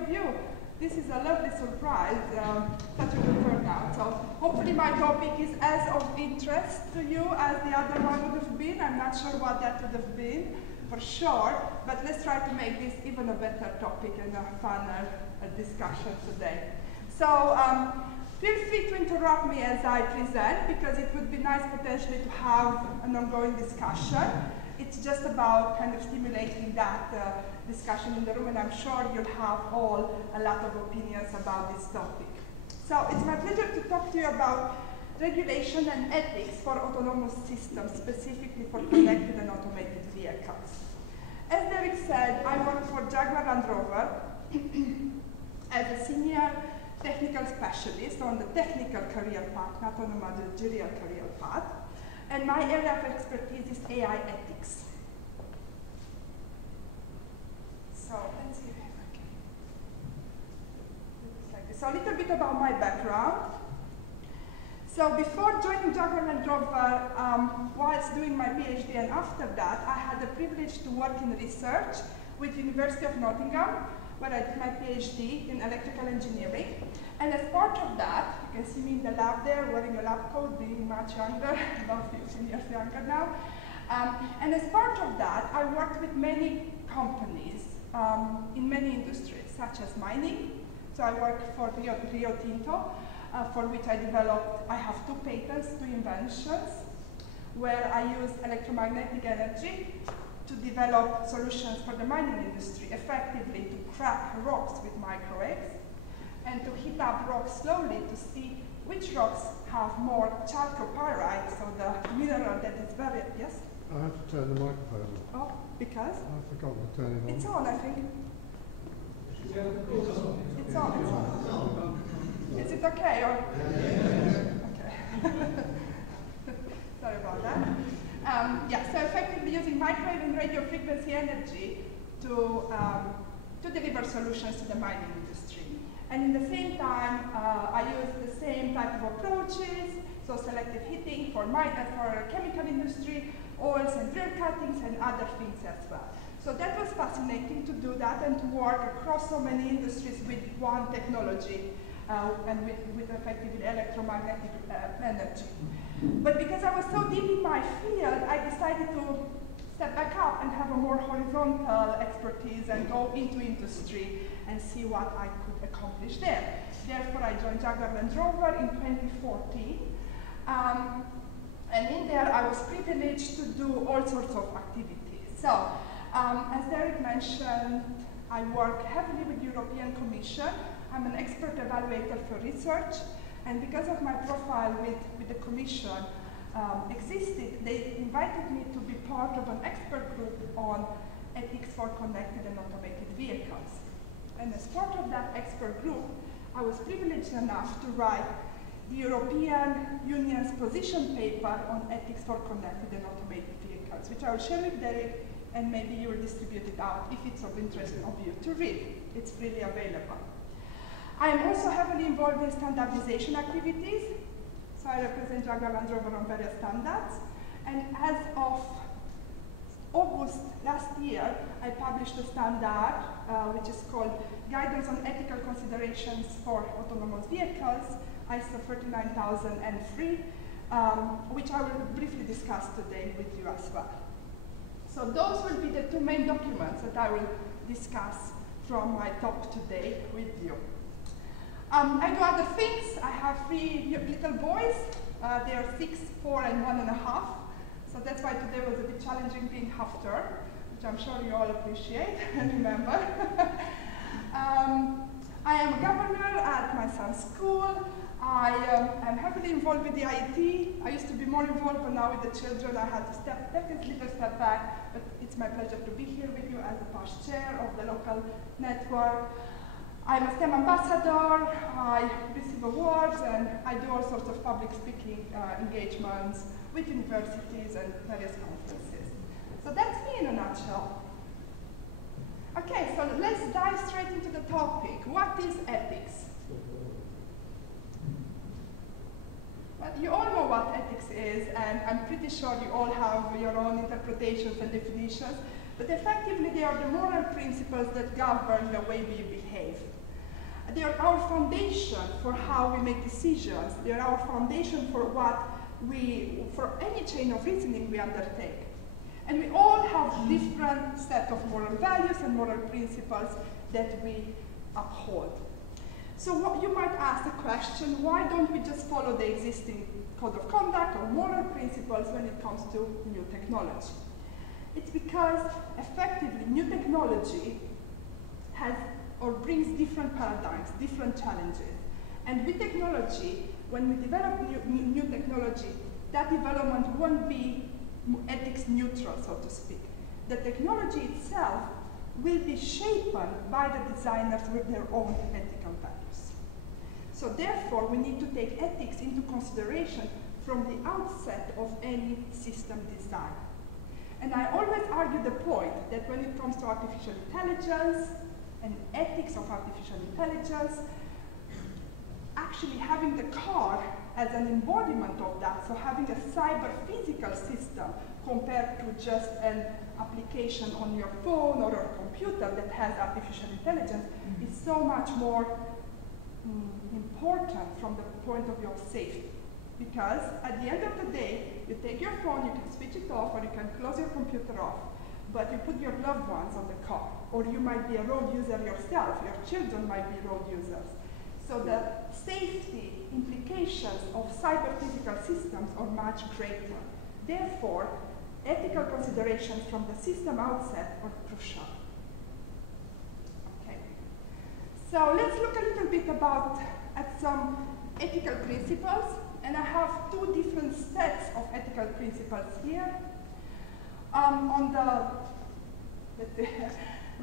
of you. This is a lovely surprise, such a good turnout. So hopefully my topic is as of interest to you as the other one would have been. I'm not sure what that would have been, for sure, but let's try to make this even a better topic and a funner discussion today. So feel free to interrupt me as I present, because it would be nice potentially to have an ongoing discussion. It's just about kind of stimulating that discussion in the room, and I'm sure you'll have all a lot of opinions about this topic. So it's my pleasure to talk to you about regulation and ethics for autonomous systems, specifically for connected and automated vehicles. As Derek said, I work for Jaguar and Rover as a senior technical specialist on the technical career path, not on the managerial career path. And my area of expertise is AI ethics. So let's see if I can do this like this. So a little bit about my background. So before joining Jaguar and Rover, whilst doing my PhD and after that, I had the privilege to work in research with University of Nottingham, where I did my PhD in electrical engineering. And as part of that, you can see me in the lab there, wearing a lab coat, being much younger, about 15 years younger now. And as part of that, I worked with many companies in many industries, such as mining. So I worked for Rio Tinto, for which I have 2 patents, 2 inventions, where I used electromagnetic energy to develop solutions for the mining industry, effectively to crack rocks with microwaves, and to heat up rocks slowly to see which rocks have more chalcopyrite, so the mineral that is very, yes? I have to turn the microphone on. Oh, because? I forgot to turn it on. It's on, I think. It's on. Is it okay? Or? Okay. Sorry about that. Yeah, so effectively using microwave and radio frequency energy to deliver solutions to the mining industry. And in the same time, I use the same type of approaches, so selective heating for chemical industry, oils and drill cuttings, and other things as well. So that was fascinating to do that and to work across so many industries with one technology and with effectively electromagnetic energy. But because I was so deep in my field, I decided to step back up and have a more horizontal expertise and go into industry and see what I could accomplish there. Therefore, I joined Jaguar and Rover in 2014. And in there, I was privileged to do all sorts of activities. So, as Derek mentioned, I work heavily with the European Commission. I'm an expert evaluator for research. And because of my profile with the Commission they invited me to be part of an expert group on ethics for connected and automated vehicles. And as part of that expert group, I was privileged enough to write the European Union's position paper on ethics for connected and automated vehicles, which I will share with Derek, and maybe you will distribute it out if it's of interest of you to read. It's freely available. I am also heavily involved in standardization activities. So I represent Jaguar and Rover on various standards. And as of August last year, I published a standard which is called Guidance on Ethical Considerations for Autonomous Vehicles, ISO 39003, which I will briefly discuss today with you as well. So those will be the 2 main documents that I will discuss from my talk today with you. I do other things. I have 3 little boys. They are 6, 4, and 1.5. So that's why today was a bit challenging being half-term, which I'm sure you all appreciate and remember. I am a governor at my son's school. I am heavily involved with the IT. I used to be more involved, but now with the children I had to definitely step back. But it's my pleasure to be here with you as the past chair of the local network. I'm a STEM ambassador, I receive awards, and I do all sorts of public speaking engagements with universities and various conferences. So that's me in a nutshell. Okay, so let's dive straight into the topic. What is ethics? Well, you all know what ethics is, and I'm pretty sure you all have your own interpretations and definitions. but effectively they are the moral principles that govern the way we behave. They are our foundation for how we make decisions. They are our foundation for for any chain of reasoning we undertake. And we all have different set of moral values and moral principles that we uphold. So you might ask the question, why don't we just follow the existing code of conduct or moral principles when it comes to new technology? It's because effectively new technology has or brings different paradigms, different challenges. And with technology, when we develop new technology, that development won't be ethics neutral, so to speak. The technology itself will be shaped by the designers with their own ethical values. So therefore, we need to take ethics into consideration from the outset of any system design. And I always argue the point that when it comes to artificial intelligence and ethics of artificial intelligence, actually having the car as an embodiment of that, so having a cyber-physical system compared to just an application on your phone or a computer that has artificial intelligence is so much more important from the point of view of safety. Because at the end of the day, you take your phone, you can switch it off, or you can close your computer off, but you put your loved ones on the car, or you might be a road user yourself, your children might be road users. So the safety implications of cyber-physical systems are much greater. Therefore, ethical considerations from the system outset are crucial. Okay. So let's look a little bit at some ethical principles. And I have two different sets of ethical principles here. On the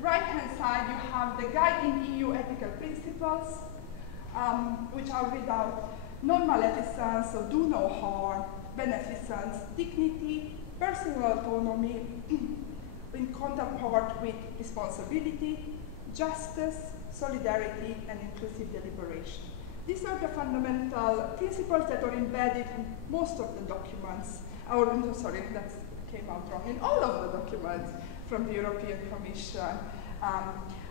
right-hand side, you have the guiding EU ethical principles, which I'll read out: non-maleficence, so do no harm; beneficence, dignity; personal autonomy, in counterpart with responsibility; justice, solidarity, and inclusive deliberation. These are the fundamental principles that are embedded in most of the documents, that came out wrong, in all of the documents from the European Commission.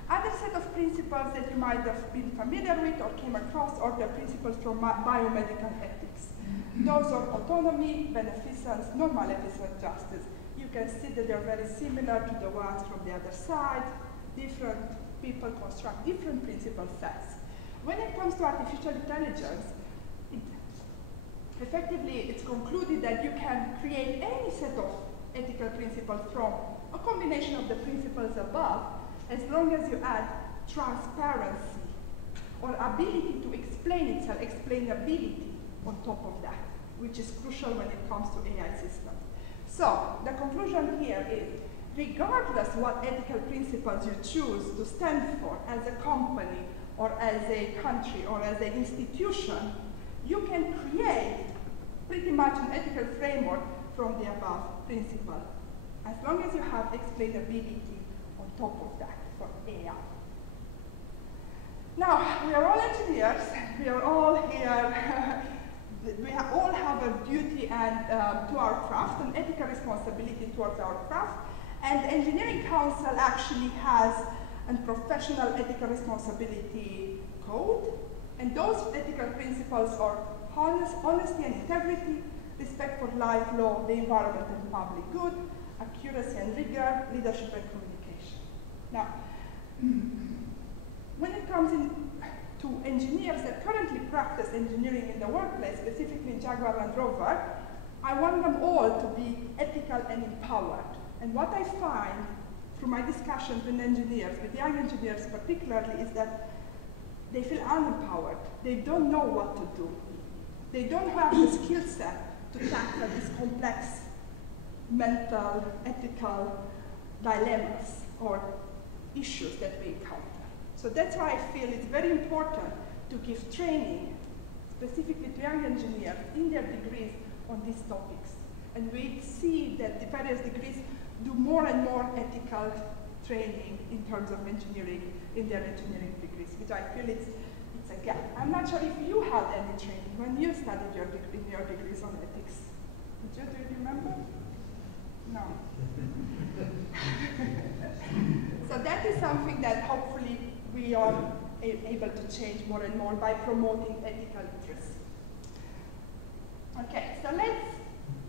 Other set of principles that you might have been familiar with or came across are the principles from biomedical ethics. Those are autonomy, beneficence, non-maleficence, justice. You can see that they're very similar to the ones from the other side. Different people construct different principle sets. When it comes to artificial intelligence, effectively it's concluded that you can create any set of ethical principles from a combination of the principles above, as long as you add transparency or ability to explain itself, explainability on top of that, which is crucial when it comes to AI systems. So the conclusion here is, regardless what ethical principles you choose to stand for as a company, or as a country, or as an institution, you can create pretty much an ethical framework from the above principle, as long as you have explainability on top of that for AI. Now, we are all engineers, we are all here, we all have a duty and to our craft, an ethical responsibility towards our craft, and the Engineering Council actually has a professional ethical responsibility code, and those ethical principles are honesty and integrity, respect for life, law, the environment and public good, accuracy and rigor, leadership and communication. Now, when it comes to engineers that currently practice engineering in the workplace, specifically in Jaguar and Rover, I want them all to be ethical and empowered. And what I find through my discussions with engineers, with young engineers particularly, is that they feel unempowered. They don't know what to do. They don't have the skill set to tackle these complex mental, ethical dilemmas or issues that we encounter. So that's why I feel it's very important to give training, specifically to young engineers in their degrees on these topics. And we see that the various degrees do more and more ethical training in terms of engineering in their engineering degrees, which I feel it's a gap. I'm not sure if you had any training when you studied your degrees on ethics. Did you? Do you remember? No. is something that hopefully we are able to change more and more by promoting ethical literacy. Okay, so let's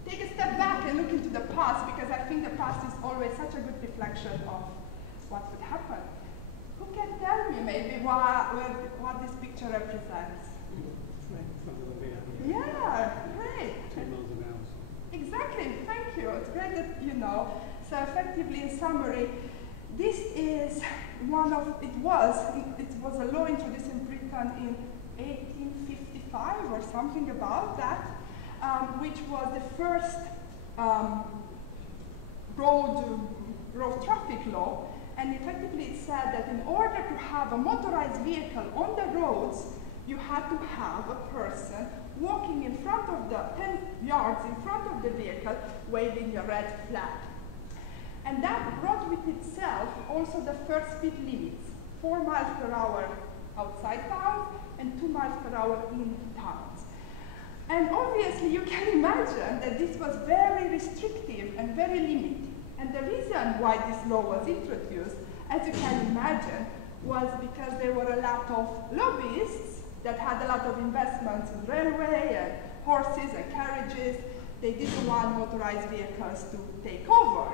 take a step back and look into the past, because I think the past is always such a good reflection of what would happen. Who can tell me maybe what this picture represents? Yeah, great. 2 miles an hour. Exactly, thank you. It's great that you know. So effectively, in summary, this is it was a law introduced in Britain in 1855 or something about that, which was the first road traffic law. And effectively it said that in order to have a motorized vehicle on the roads, you had to have a person walking in front of the 10 yards in front of the vehicle waving a red flag. And that brought with itself also the first speed limits, 4 miles per hour outside towns and 2 miles per hour in towns. And obviously you can imagine that this was very restrictive and very limited. And the reason why this law was introduced, as you can imagine, was because there were a lot of lobbyists that had a lot of investments in railway and horses and carriages. They didn't want motorized vehicles to take over.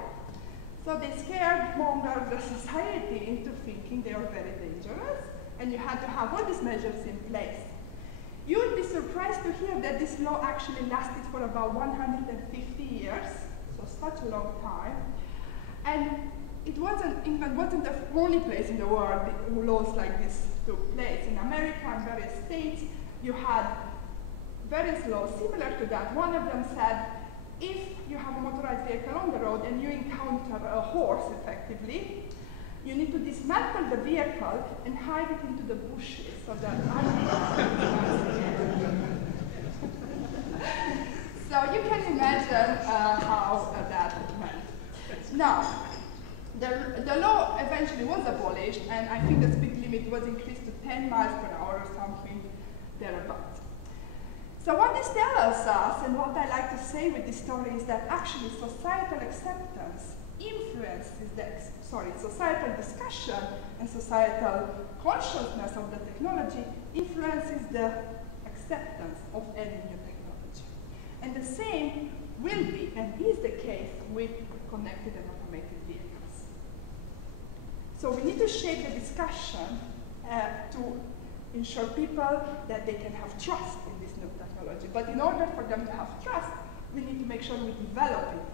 So they scared-mongered the society into thinking they were very dangerous, and you had to have all these measures in place. You would be surprised to hear that this law actually lasted for about 150 years, so such a long time. And England wasn't the only place in the world where laws like this took place. In America and various states, you had various laws similar to that. One of them said, if you have a motorized vehicle on the road and you encounter a horse, effectively, you need to dismantle the vehicle and hide it into the bushes so that So you can imagine how that went. Now, the law eventually was abolished, and I think the speed limit was increased to 10 miles per hour or something thereabouts. So what this tells us, and what I like to say with this story, is that actually societal acceptance influences societal discussion and societal consciousness of the technology influences the acceptance of any new technology. And the same will be and is the case with connected and automated vehicles. So we need to shape the discussion to ensure people that they can have trust in this new technology. But in order for them to have trust, we need to make sure we develop it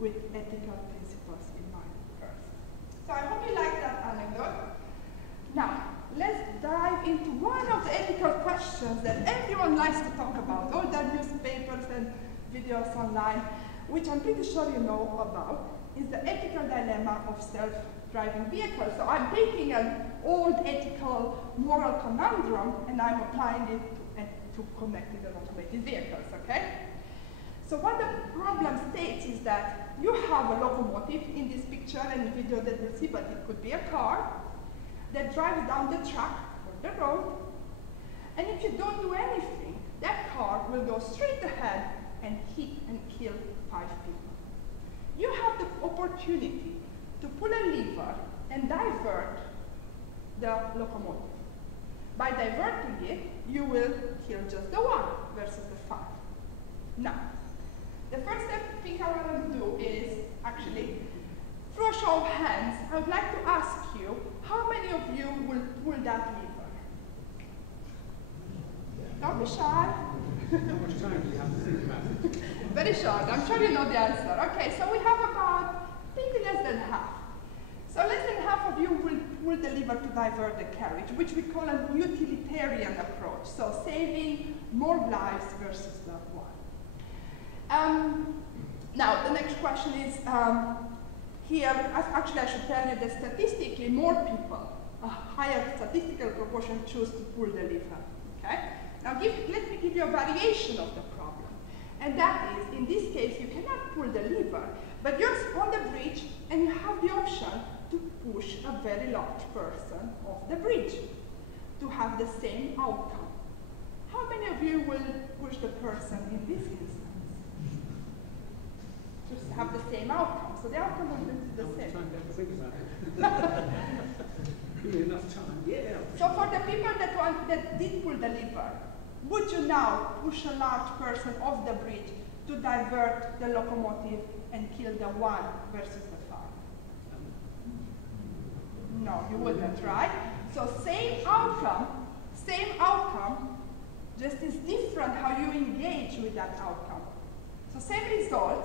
with ethical principles in mind first. So I hope you like that anecdote. Now, let's dive into one of the ethical questions that everyone likes to talk about, all the newspapers and videos online, which I'm pretty sure you know about, is the ethical dilemma of self-driving vehicles. So I'm taking an old ethical moral conundrum and I'm applying it to connected and automated vehicles, okay? So what the problem states is that you have a locomotive in this picture and video that you'll see, but it could be a car that drives down the track or the road, and if you don't do anything, that car will go straight ahead and hit and kill 5 people. You have the opportunity to pull a lever and divert the locomotive. By diverting it, you will kill just the 1 versus the 5. Now, the first thing I want to do is actually, through a show of hands, I would like to ask you, how many of you will pull that lever? Don't be shy. How much time do you have to think about it? Very short. I'm sure you know the answer. Okay, so we have about maybe less than half. So less than half of you will pull the lever to divert the carriage, which we call a utilitarian approach. So saving more lives versus the 1. Now, the next question is, here, actually I should tell you that statistically more people, a higher statistical proportion, choose to pull the lever, okay? Now let me give you a variation of the problem. And that is, in this case, you cannot pull the lever, but you're on the bridge and you have the option to push a very large person off the bridge to have the same outcome. How many of you will push the person in this instance? have the same outcome. So the outcome is going to be the same. Time to think about it. Give me enough time. Yeah. So for the people that did pull the lever, would you now push a large person off the bridge to divert the locomotive and kill the 1 versus the 5? No, you wouldn't, right? So same outcome, just is different how you engage with that outcome. So same result,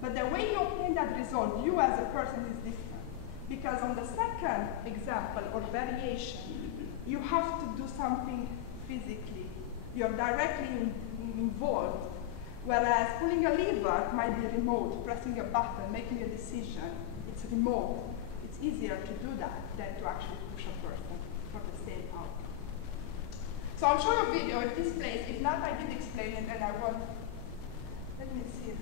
but the way you obtain that result, you as a person, is different. Because on the second example or variation, you have to do something physically. You're directly involved. Whereas pulling a lever might be remote, pressing a button, making a decision. It's remote. It's easier to do that than to actually push a person for the same outcome. So I'll show you a video if this plays. If not, I did explain it and I won't. Let me see.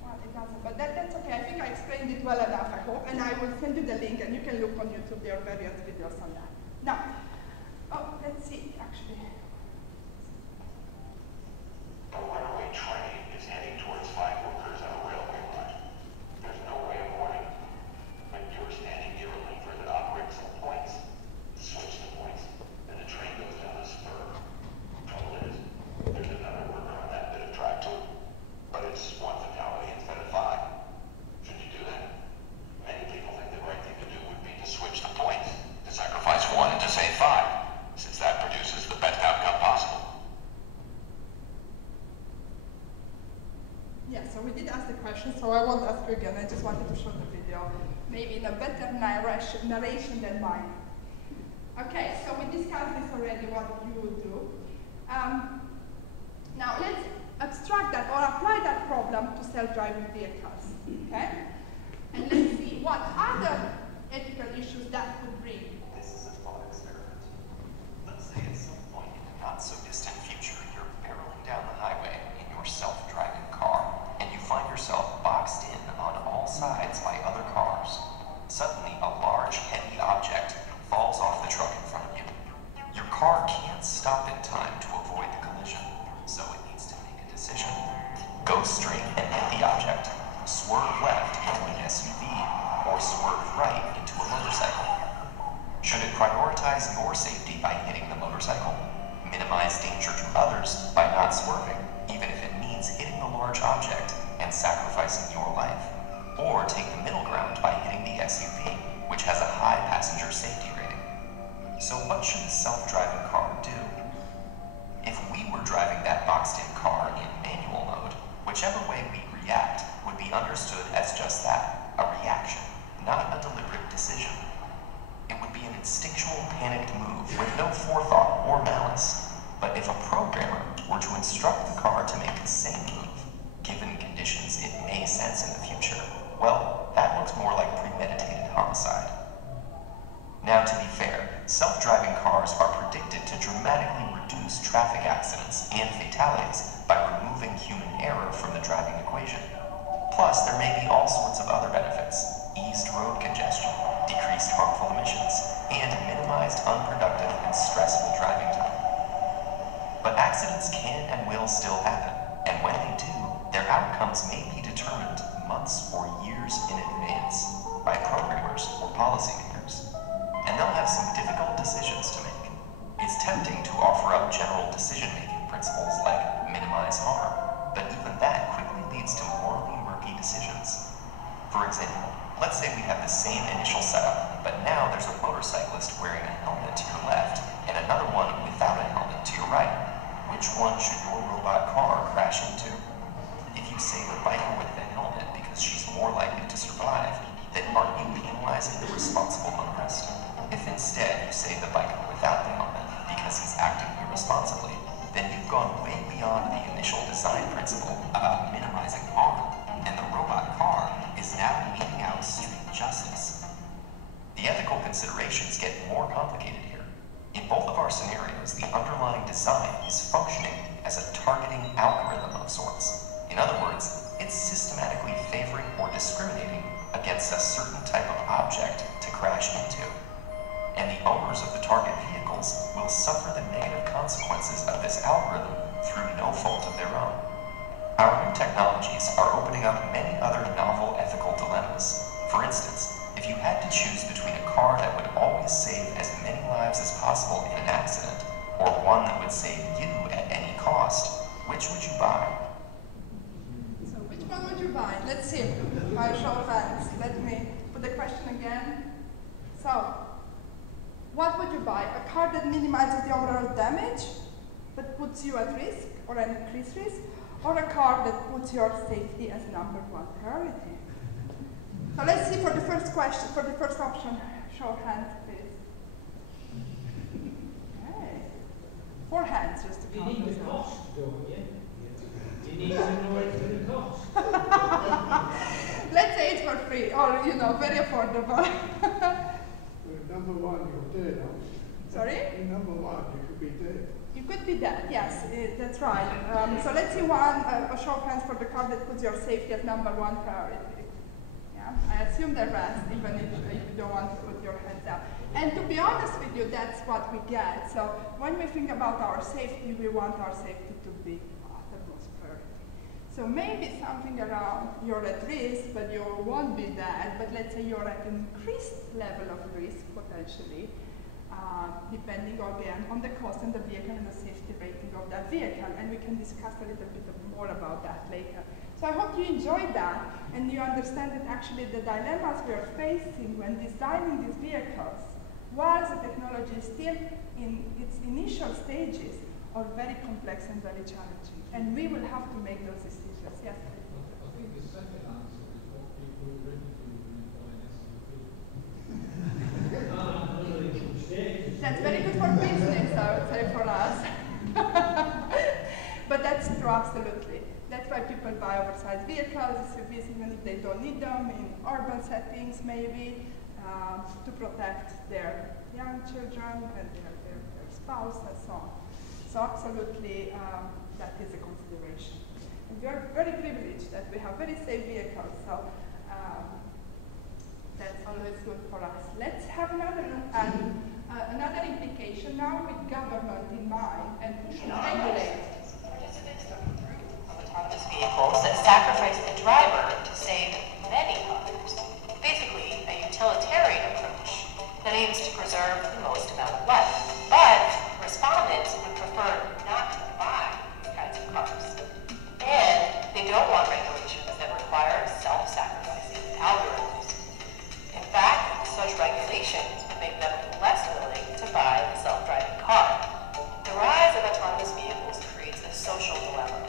Well, it doesn't, but that's okay. I think I explained it well enough, I hope. And I will send you the link and you can look on YouTube. There are various videos on that. Now, let's see, actually. A runaway train is heading towards 5 workers on a railway line. There's no way of warning. When you're standing near a lever that operates on points, switch the points, and the train goes down a spur. Trouble is, there's another worker on that bit of track too, but it's 1 fatality instead of 5. Should you do that? Many people think the right thing to do would be to switch the points, to sacrifice 1 and to save 5, since that produces the best outcome possible. Yeah, so we did ask the question, so I won't ask you again. I just wanted to show the video, maybe in a better narration than mine. Okay, so we discussed this already, what you would do. Now let's abstract that or apply that problem to self-driving vehicles, okay? And let's see what other ethical issues that could bring. This is a thought experiment. Let's say at some point in the not-so-distant future, you're barreling down the highway in your self-driving car, and you find yourself boxed in on all sides by other cars. Suddenly, a large, heavy object falls off the truck in front of you. Your car can't stop in time to avoid the collision, so it needs to make a decision. Go straight and hit the object. Swerve left into an SUV, or swerve right into a motorcycle. Should it prioritize your safety by hitting the motorcycle? Minimize danger to others by not swerving, even if it means hitting the large object and sacrificing your life? Or take the middle ground by hitting the SUV, which has a high passenger safety rating. So what should the self-driving car do? If we were driving that boxed-in car in manual mode, whichever way we react would be understood as just that, a reaction, not a deliberate decision. It would be an instinctual, panicked move with no forethought or malice. But if a programmer were to instruct the car to make the same move, given conditions it may sense in the future, well, that looks more like premeditated homicide. Now, to be fair, self-driving cars are predicted to dramatically reduce traffic accidents and fatalities by removing human error from the driving equation. Plus, there may be all sorts of other benefits: eased road congestion, decreased harmful emissions, and minimized unproductive and stressful driving time. But accidents can and will still happen, and when they do, their outcomes may be determined months or years in advance by programmers or policymakers. And they'll have some difficult decisions to make. It's tempting to offer up general decision-making principles like minimize harm, but even that quickly leads to morally murky decisions. For example, let's say we have the same initial setup, but now there's a motorcyclist wearing a helmet to your left and another one without a helmet to your right. Which one should your robot car crash into? If you say the biker with the helmet because she's more likely to survive, then aren't you penalizing the responsible motorist? If instead you say the biker without the helmet because he's acting irresponsibly, then you've gone way beyond the initial design principle about minimizing harm, and the robot car is now meting out street justice. The ethical considerations get more complicated here. In both of our scenarios, the underlying design is functioning as a targeting algorithm of sorts. In other words, it's systematically favoring or discriminating against a certain type of object to crash into. And the owners of the target vehicles will suffer the negative consequences of this algorithm through no fault of Modern technologies are opening up many other novel ethical dilemmas. For instance, if you had to choose between a car that would always save as many lives as possible in an accident, or one that would save you at any cost, which would you buy? So which one would you buy? Let's see. By show of hands. Let me put the question again. So, what would you buy? A car that minimizes the overall damage, but puts you at risk, or an increased risk, or a car that puts your safety as #1 priority? So let's see for the first question, for the first option. Show of hands, please. Okay. 4 hands just to count. You need the cost, don't you? You need to know it's going to cost. Let's say it's for free, or very affordable. Number one, you're dead, aren't you? Sorry? Number one, you could be dead. You could be dead, yes, that's right. So let's see a show of hands for the car that puts your safety as #1 priority. Yeah, I assume the rest, even if you don't want to put your hands up. And to be honest with you, that's what we get. So when we think about our safety, we want our safety to be the most priority. So maybe something around you're at risk, but you won't be dead, but let's say you're at an increased level of risk potentially, depending again on the cost and the vehicle and the safety rating of that vehicle, and we can discuss a little bit more about that later. So I hope you enjoyed that, and you understand that actually the dilemmas we are facing when designing these vehicles, while the technology is still in its initial stages, are very complex and very challenging, and we will have to make those decisions. Yes, please. I think the second answer is what people already do when they buy an SUV. That's very good for business, I would say, for us. But that's true, absolutely. That's why people buy oversized vehicles, SUVs, even if they don't need them, in urban settings maybe, to protect their young children and their spouse and so on. So absolutely, that is a consideration. And we are very privileged that we have very safe vehicles, so that's always good for us. Let's have another look at another implication now with government in mind and who should regulate. Participants of a group of autonomous vehicles that sacrifice the driver to save many others. Basically, a utilitarian approach that aims to preserve the most amount of life. But respondents would prefer not to buy these kinds of cars. And they don't want regulations that require self-sacrificing algorithms. In fact, such regulations would make them less willing to buy a self-driving car. The rise of autonomous vehicles creates a social dilemma.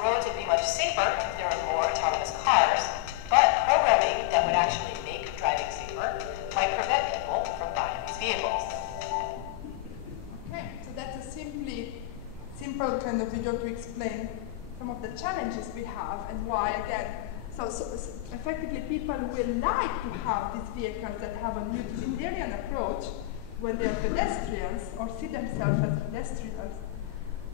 Roads would be much safer if there were more autonomous cars, but programming that would actually make driving safer might prevent people from buying these vehicles. Okay, so that's a simple kind of video to explain some of the challenges we have and why, again, so effectively people will like to have these vehicles that have a utilitarian approach when they're pedestrians or see themselves as pedestrians,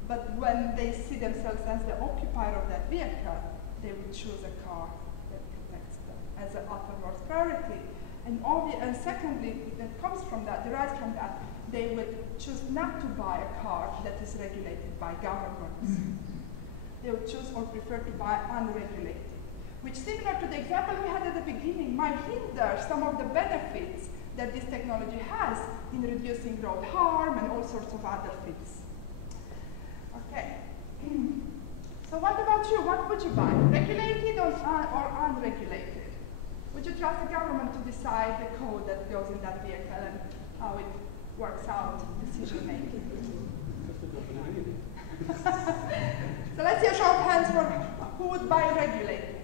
but when they see themselves as the occupier of that vehicle, they would choose a car that protects them as an uttermost priority. And secondly, that comes from that, derives from that, they would choose not to buy a car that is regulated by governments. They would choose or prefer to buy unregulated, which, similar to the example we had at the beginning, might hinder some of the benefits that this technology has in reducing road harm and all sorts of other things. Okay. So what about you? What would you buy? Regulated or unregulated? Would you trust the government to decide the code that goes in that vehicle and how it works out decision making? So let's see a show of hands for who would buy regulated.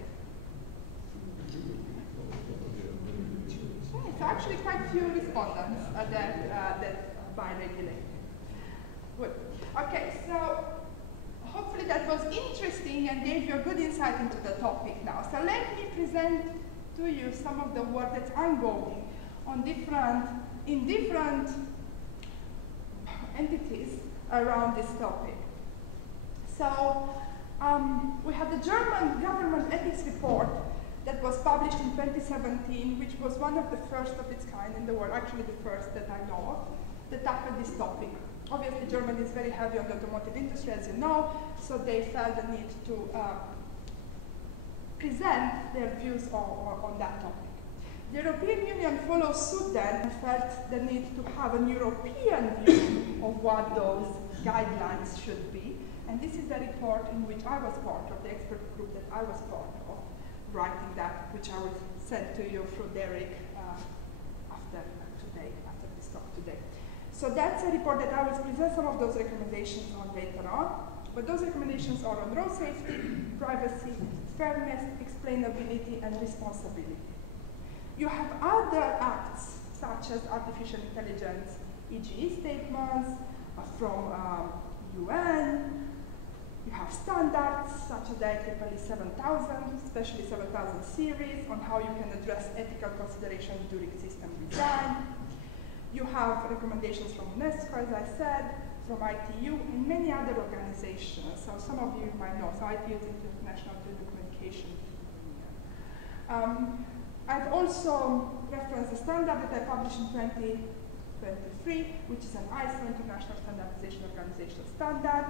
Okay, so actually quite few respondents that buy regulated. Good. Okay, so hopefully that was interesting and gave you a good insight into the topic now. So let me present to you some of the work that's ongoing on in different entities around this topic. So we have the German government ethics report that was published in 2017, which was one of the first of its kind in the world, actually the first that I know of, that tackled this topic. Obviously, Germany is very heavy on the automotive industry, as you know, so they felt the need to present their views on that topic. The European Union followed suit then and felt the need to have a European view of what those guidelines should be. And this is the report in which I was part of, the expert group that I was part of, writing that, which I will send to you through Derek after this talk today. So that's a report that I will present some of those recommendations on later on. But those recommendations are on road safety, privacy, fairness, explainability, and responsibility. You have other acts, such as artificial intelligence, EGE statements from UN. You have standards, such as the IEEE 7000, especially 7000 series, on how you can address ethical considerations during system design. You have recommendations from UNESCO, as I said, from ITU, and many other organizations. So some of you might know. So ITU is International Telecommunication Union. I've also referenced a standard that I published in 2023, which is an ISO International Standardization Organization standard.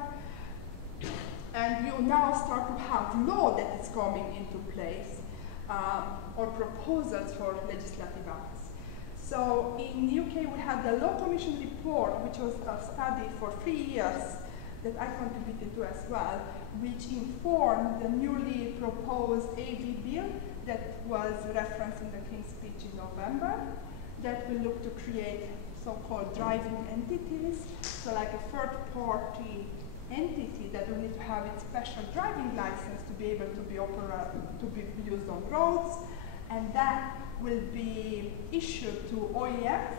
And you now start to have law that is coming into place, or proposals for legislative acts. So in the UK, we had the Law Commission report, which was a study for 3 years that I contributed to as well, which informed the newly proposed AV bill that was referenced in the King's speech in November, that will look to create so-called driving entities, so like a third-party entity that will need to have its special driving license to be able to be used on roads, and that will be issued to OEMs,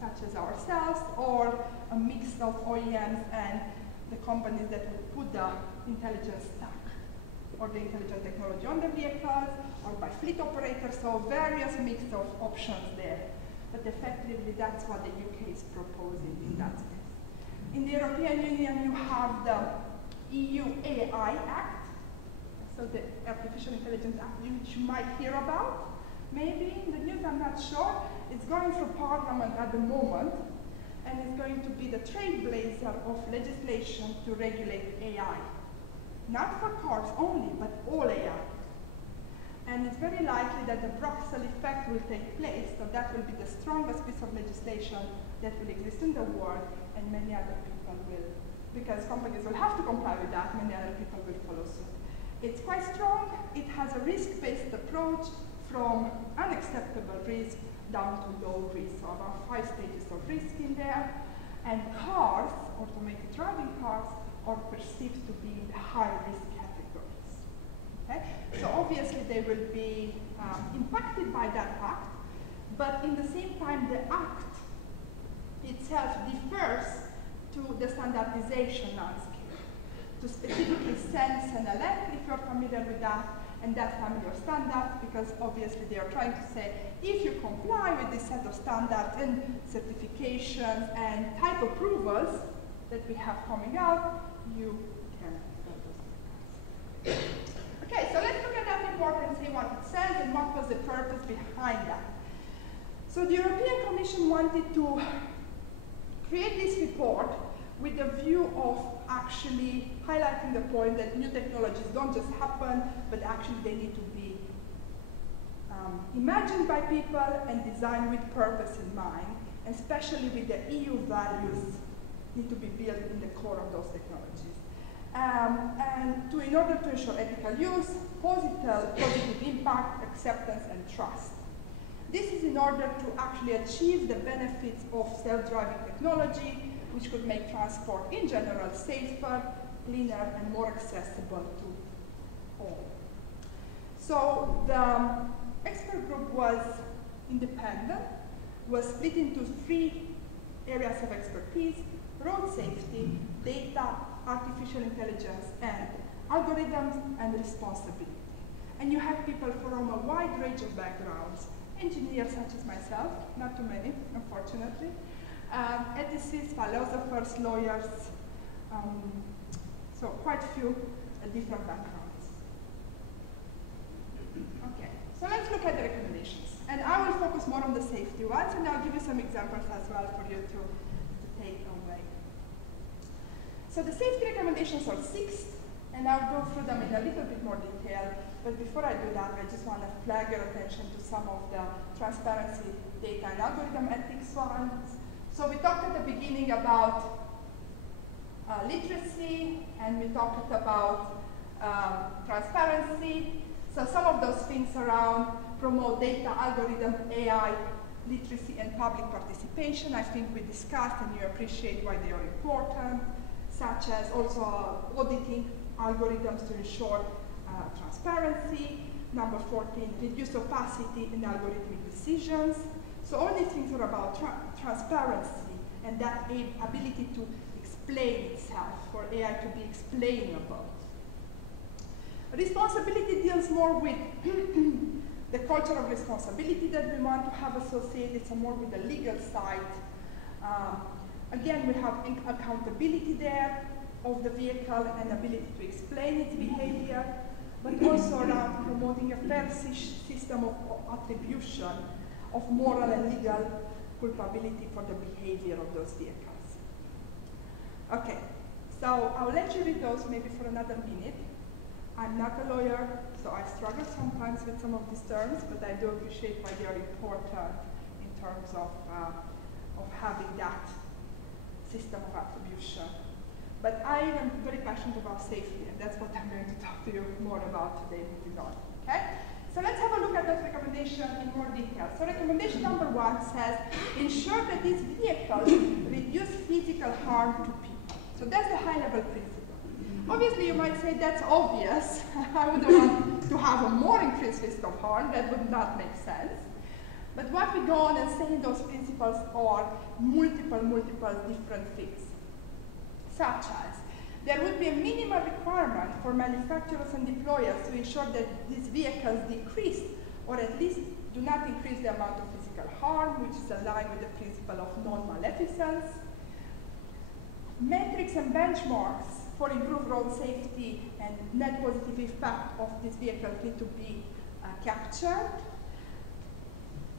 such as ourselves, or a mix of OEMs and the companies that will put the intelligence stack or the intelligent technology on the vehicles, or by fleet operators, so various mix of options there. But effectively, that's what the UK is proposing in that sense. In the European Union, you have the EU AI Act, so the Artificial Intelligence Act, which you might hear about. Maybe in the news, I'm not sure. It's going through Parliament at the moment, and it's going to be the trailblazer of legislation to regulate AI. Not for cars only, but all AI. And it's very likely that the Bruxelles effect will take place, so that will be the strongest piece of legislation that will exist in the world, and many other people will, because companies will have to comply with that, many other people will follow suit. It's quite strong. It has a risk-based approach from unacceptable risk down to low risk, so about 5 stages of risk in there. And cars, automated driving cars, are perceived to be in the high-risk categories. Okay? So obviously they will be impacted by that act, but in the same time the act itself differs to the standardization landscape, to specifically sense and elect, if you're familiar with that, and that family of standards, because obviously they are trying to say, if you comply with this set of standards and certifications and type approvals that we have coming out, you can build those standards. Okay, so let's look at that report and see what it says and what was the purpose behind that. So the European Commission wanted to create this report with the view of actually highlighting the point that new technologies don't just happen, but actually they need to be imagined by people and designed with purpose in mind, and especially with the EU values need to be built in the core of those technologies. In order to ensure ethical use, positive impact, acceptance, and trust. This is in order to actually achieve the benefits of self-driving technology, which could make transport in general safer, cleaner, and more accessible to all. So the expert group was independent, was split into 3 areas of expertise: road safety, data, artificial intelligence, and algorithms and responsibility. And you have people from a wide range of backgrounds, engineers such as myself, not too many, unfortunately, ethicists, philosophers, lawyers, so quite a few different backgrounds. Okay, so let's look at the recommendations. And I will focus more on the safety ones, and I'll give you some examples as well for you to take away. So the safety recommendations are 6, and I'll go through them in a little bit more detail. But before I do that, I just want to flag your attention to some of the transparency data and algorithm ethics ones. So we talked at the beginning about literacy, and we talked about transparency. So some of those things around promote data, algorithm, AI, literacy, and public participation, I think we discussed, and you appreciate why they are important, such as also auditing algorithms to ensure transparency. Number 14, reduce opacity in algorithmic decisions. So all these things are about transparency and that ability to explain itself, for AI to be explainable. Responsibility deals more with the culture of responsibility that we want to have associated, so more with the legal side. Again, we have accountability there of the vehicle and ability to explain its behavior, but also around promoting a fair system of attribution of moral and legal culpability for the behavior of those vehicles. Okay, so I'll let you read those maybe for another minute. I'm not a lawyer, so I struggle sometimes with some of these terms, but I do appreciate why they are important in terms of having that system of attribution. But I am very passionate about safety, and that's what I'm going to talk to you more about today moving on, okay? So let's have a look at that recommendation in more detail. So recommendation number 1 says, ensure that these vehicles reduce physical harm to people. So that's the high-level principle. Obviously, you might say that's obvious. I wouldn't want to have a more increased risk of harm. That would not make sense. But what we go on and say in those principles are multiple different things. Such as, there would be a minimal requirement for manufacturers and deployers to ensure that these vehicles decrease, or at least do not increase the amount of physical harm, which is aligned with the principle of non-maleficence. Metrics and benchmarks for improved road safety and net positive effect of these vehicles need to be captured.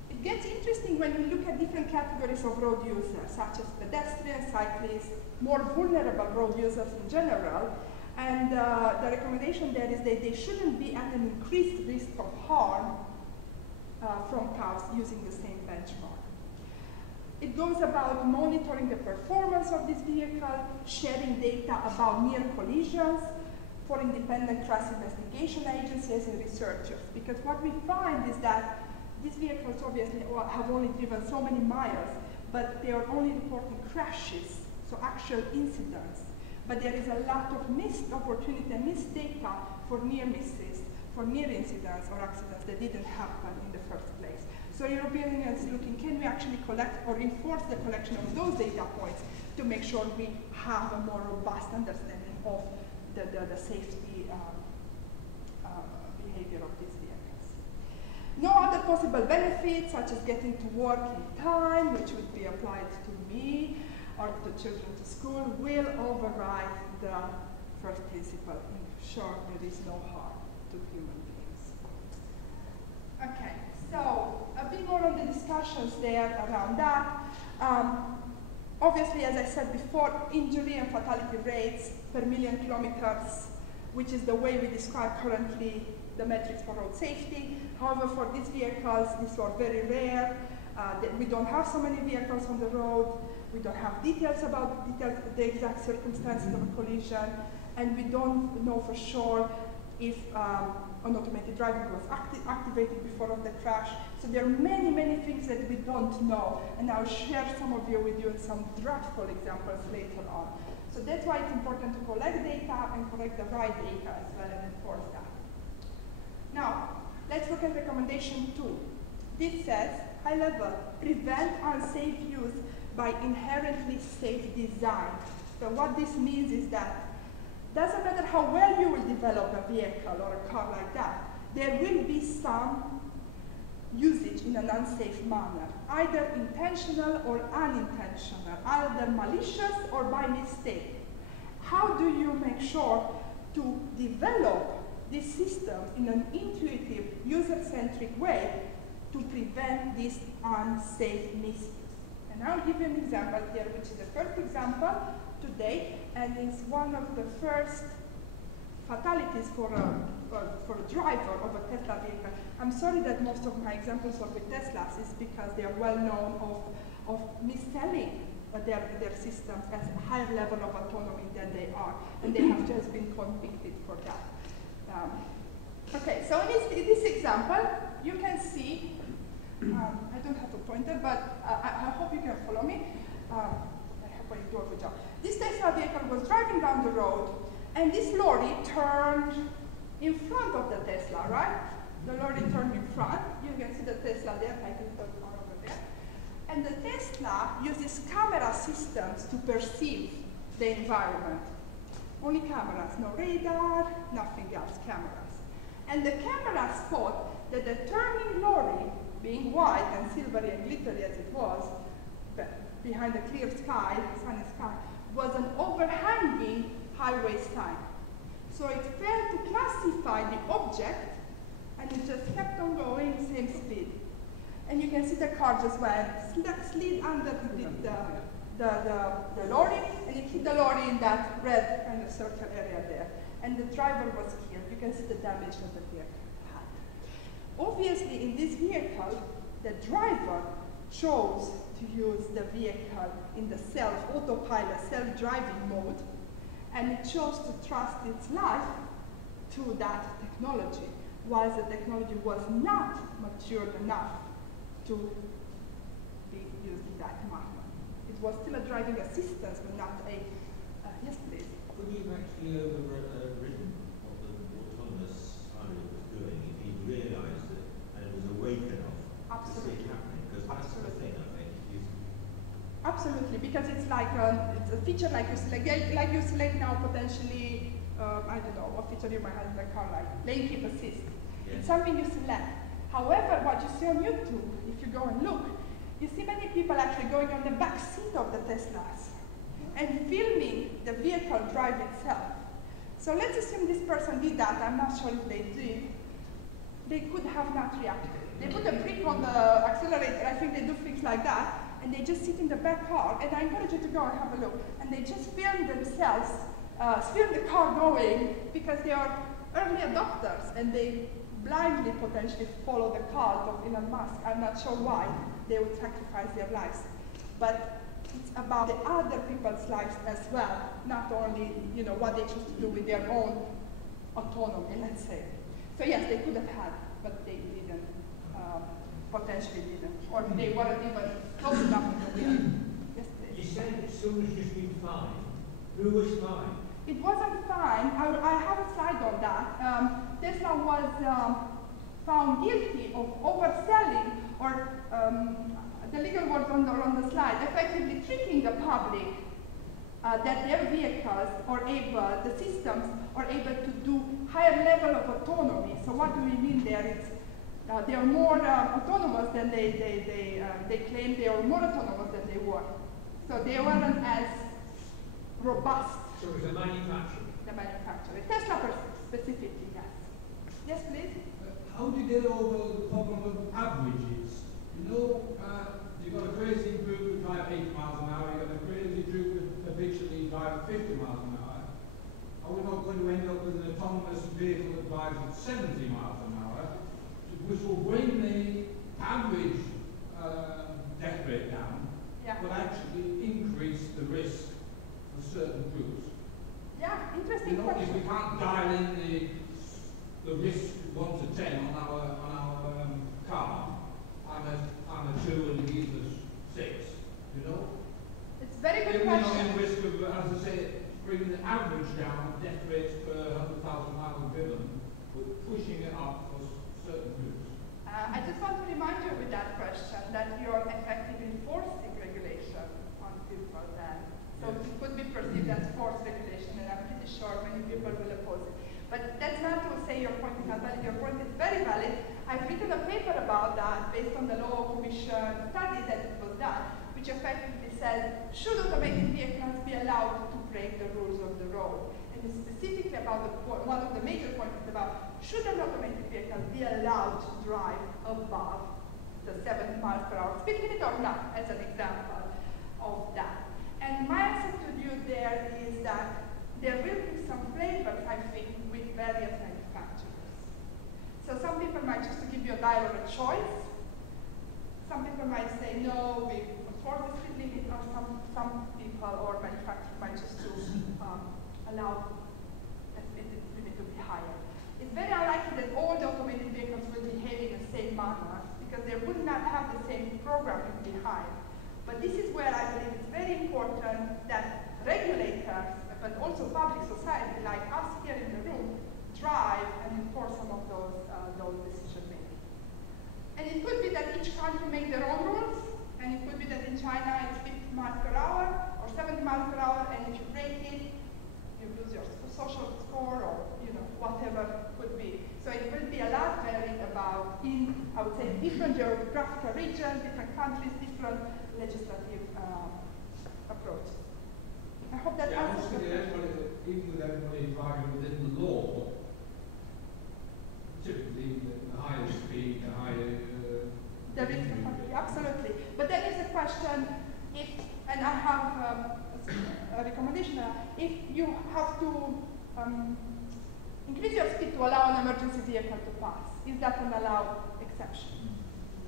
It gets interesting when we look at different categories of road users, such as pedestrians, cyclists, more vulnerable road users in general, and the recommendation there is that they shouldn't be at an increased risk of harm from cars using the same benchmark. It goes about monitoring the performance of this vehicle, sharing data about near collisions for independent crash investigation agencies and researchers. Because what we find is that these vehicles obviously have only driven so many miles, but they are only reporting crashes, so actual incidents. But there is a lot of missed opportunity and missed data for near misses, for near incidents or accidents that didn't happen in the first place. So European Union is looking, can we actually collect or enforce the collection of those data points to make sure we have a more robust understanding of the safety behavior of these vehicles. No other possible benefits, such as getting to work in time, which would be applied to me or to children to school, will override the first principle. Ensure there is no harm to human beings. Okay. So, a bit more on the discussions there around that. Obviously, as I said before, injury and fatality rates per million kilometers, which is the way we describe currently the metrics for road safety. However, for these vehicles, these are very rare. We don't have so many vehicles on the road. We don't have details about the exact circumstances of a collision, and we don't know for sure if automated driving was activated before of the crash. So there are many things that we don't know, and I'll share some of you with you in some draftful examples later on. So that's why it's important to collect data and collect the right data as well and enforce that. Now, let's look at recommendation 2. This says, high level, prevent unsafe use by inherently safe design. So what this means is that doesn't matter how well you will develop a vehicle or a car like that, there will be some usage in an unsafe manner, either intentional or unintentional, either malicious or by mistake. How do you make sure to develop this system in an intuitive, user-centric way to prevent this unsafe misuse? And I'll give you an example here, which is the first example today, and it's one of the first fatality qualities for a driver of a Tesla vehicle. I'm sorry that most of my examples of the Teslas is because they are well known of mis-selling their systems as a higher level of autonomy than they are, and they have just been convicted for that. Okay, so in this example, you can see, I don't have a pointer, but I hope you can follow me. I hope I do a good job. This Tesla vehicle was driving down the road, and this lorry turned in front of the Tesla, right? The lorry turned in front. You can see the Tesla there, I can turn over there. And the Tesla uses camera systems to perceive the environment. Only cameras, no radar, nothing else, cameras. And the cameras thought that the turning lorry, being white and silvery and glittery as it was, behind a clear sky, sunny sky, was an overhanging highway sign. So it failed to classify the object, and it just kept on going, same speed. And you can see the car just went, slid under the lorry, and it hit the lorry in that red kind of circle area there. And the driver was killed. You can see the damage that the vehicle had. Obviously, in this vehicle, the driver chose to use the vehicle in the autopilot, self-driving mode, and it chose to trust its life to that technology, while the technology was not matured enough to be used in that manner. It was still a driving assistance, but not a, yes please. Could you actually overridden what the autonomous pilot was doing if he realised it and it was awake enough to see it happening? Because that's the thing, I think. Absolutely, because it's like it's a feature like you select now potentially, I don't know, what feature you might have in the car, like lane keep assist. Yeah. It's something you select. However, what you see on YouTube, if you go and look, you see many people actually going on the back seat of the Teslas and filming the vehicle drive itself. So let's assume this person did that. I'm not sure if they did. They could have not reacted. They put a brake on the accelerator. I think they do things like that. And they just sit in the back car. And I encourage you to go and have a look. And they just film themselves, film the car going, because they are early adopters. And they blindly potentially follow the cult of Elon Musk. I'm not sure why they would sacrifice their lives. But it's about the other people's lives as well, not only what they choose to do with their own autonomy, let's say. So yes, they could have had, but they didn't, potentially didn't, or they weren't even close enough to the wheel. Yes, please. You said someone's just been fined. Who was fined? It wasn't fine. I have a slide on that. Tesla was found guilty of overselling, or the legal words on the slide, effectively tricking the public that their vehicles are able, the systems are able to do higher level of autonomy. So what do we mean there? It's they are more autonomous than they claim. They are more autonomous than they were. So they weren't as robust. So it was the manufacturer. The manufacturer. Tesla specifically, yes. Yes, please. How do you get over the problem of averages? You've got a crazy group who drive 80 miles an hour, you've got a crazy group that habitually drive 50 miles an hour. Are we not going to end up with an autonomous vehicle that drives at 70 miles an hour, which will bring the average death rate down, but actually increase the risk for certain groups? Yeah, interesting question. If we can't dial in the risk 1 to 10 on our car, I'm a 2 and he's a 6, It's a very good We're question. not in risk of, as I say, bringing the average down, death rates per 100,000 miles driven, but pushing it up for certain groups. I just want to remind you with that question that you're effectively enforcing regulation on people then. So it could be perceived as forced regulation, and I'm pretty sure many people will oppose it. But that's not to say your point is not valid. Your point is very valid. I've written a paper about that based on the Law Commission study that it was done, which effectively says, should automated vehicles be allowed to break the rules of the road? And it's specifically about one of the major points is about, should an automated vehicle be allowed to drive above the 70 miles per hour speed limit or not, as an example of that. And my answer to you there is that there will be some flavors, I think, with various choice. Some people might say, no, we enforce the speed limit, or some people or manufacturers might just to allow the speed limit to be higher. It's very unlikely that all the automated vehicles will behave in the same manner, because they would not have the same programming behind. But this is where I believe it's very important that regulators, but also public society like us here in the room, drive and enforce some of those decision making. And it could be that each country make their own rules, and it could be that in China it's 50 miles per hour or 70 miles per hour, and if you break it, you lose your social score or whatever could be. So it will be a lot varied about I would say, different geographical regions, different countries, different legislative approach. I hope that answers the question. Even with everybody driving within the law, typically the higher speed, the higher... there is absolutely. But then is a question, and I have a recommendation, if you have to increase your speed to allow an emergency vehicle to pass, is that an allowed exception?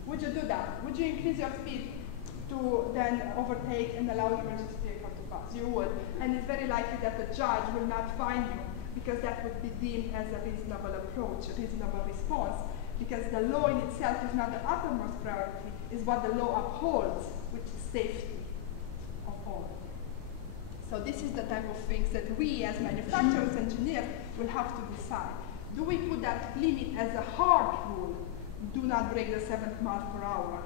Would you do that? Would you increase your speed to then overtake and allow an emergency vehicle to pass? You would. And it's very likely that the judge will not fine you, because that would be deemed as a reasonable approach, a reasonable response, because the law in itself is not the uttermost priority, is what the law upholds, which is safety of all. So this is the type of things that we as manufacturers, engineers, will have to decide. Do we put that limit as a hard rule, do not break the 70 miles per hour,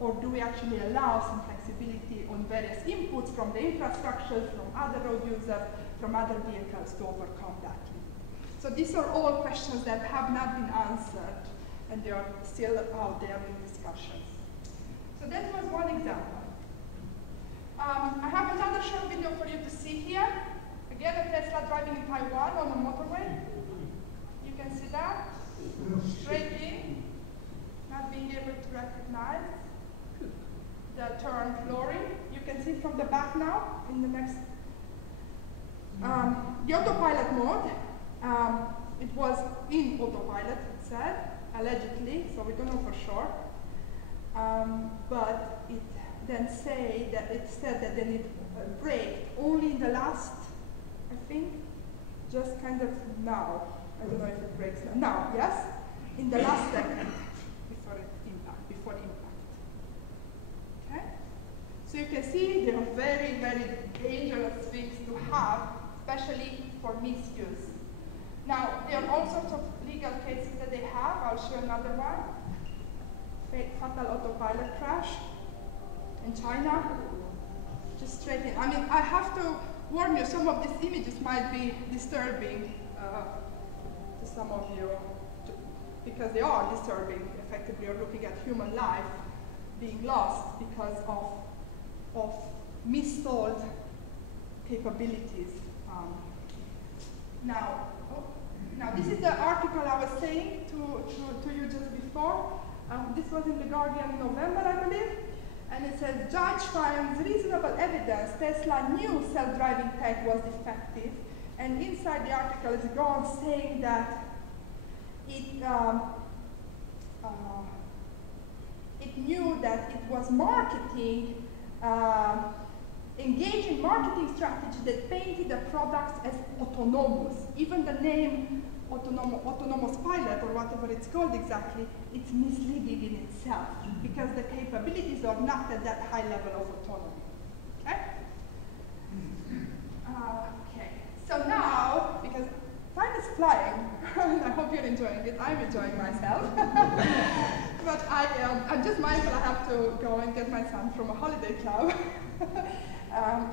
or do we actually allow some flexibility on various inputs from the infrastructure, from other road users, from other vehicles to overcome that limit? So these are all questions that have not been answered, and they are still out there in discussions. So that was one example. I have another short video for you to see here. Again, a Tesla driving in Taiwan on a motorway. You can see that. Straight in, not being able to recognize the turn flooring. You can see from the back now in the next. The autopilot mode, it was in autopilot, it said, allegedly, so we don't know for sure. But it then said that then it braked only in the last, I think, just kind of now. I don't know if it brakes now. Now, yes? In the last second before impact. Okay? So you can see they are very, very dangerous things to have, especially for misuse. Now, there are all sorts of legal cases that they have. I'll show another one. Fatal autopilot crash in China. Just straight in. I mean, I have to warn you, some of these images might be disturbing to some of you, because they are disturbing. Effectively, you're looking at human life being lost because of missold capabilities. Now, this is the article I was saying to you just before. This was in The Guardian in November, I believe. And it says, judge finds reasonable evidence Tesla knew self-driving tech was defective. And inside the article is gone saying that it knew that it was marketing, engaging marketing strategy that painted the products as autonomous. Even the name autonomous pilot, or whatever it's called exactly, it's misleading in itself, because the capabilities are not at that high level of autonomy. Okay? Okay. So now, because time is flying, and I hope you're enjoying it. I'm enjoying myself. But I'm just mindful I have to go and get my son from a holiday club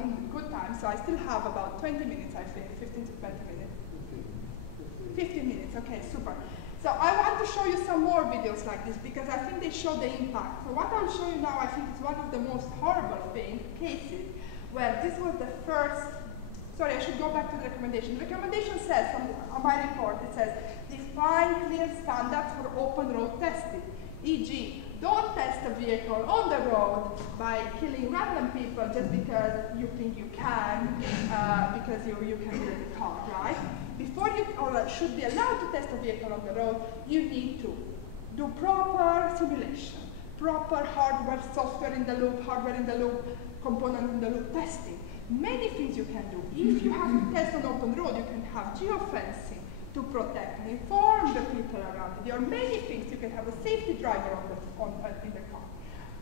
in good time. So I still have about 20 minutes, I think, 15 to 20 minutes. 15 minutes, okay, super. So I want to show you some more videos like this, because I think they show the impact. So what I'll show you now, I think is one of the most horrible cases, where this was the first. Sorry, I should go back to the recommendation. The recommendation says, on my report, it says, define clear standards for open road testing, e.g., don't test a vehicle on the road by killing random people just because you think you can, because you can build a car, right? Before you should be allowed to test a vehicle on the road, you need to do proper simulation, proper hardware, software in the loop, hardware in the loop, component in the loop testing. Many things you can do. If you have to test on open road, you can have geofencing to protect and inform the people around you. There are many things. You can have a safety driver in the car.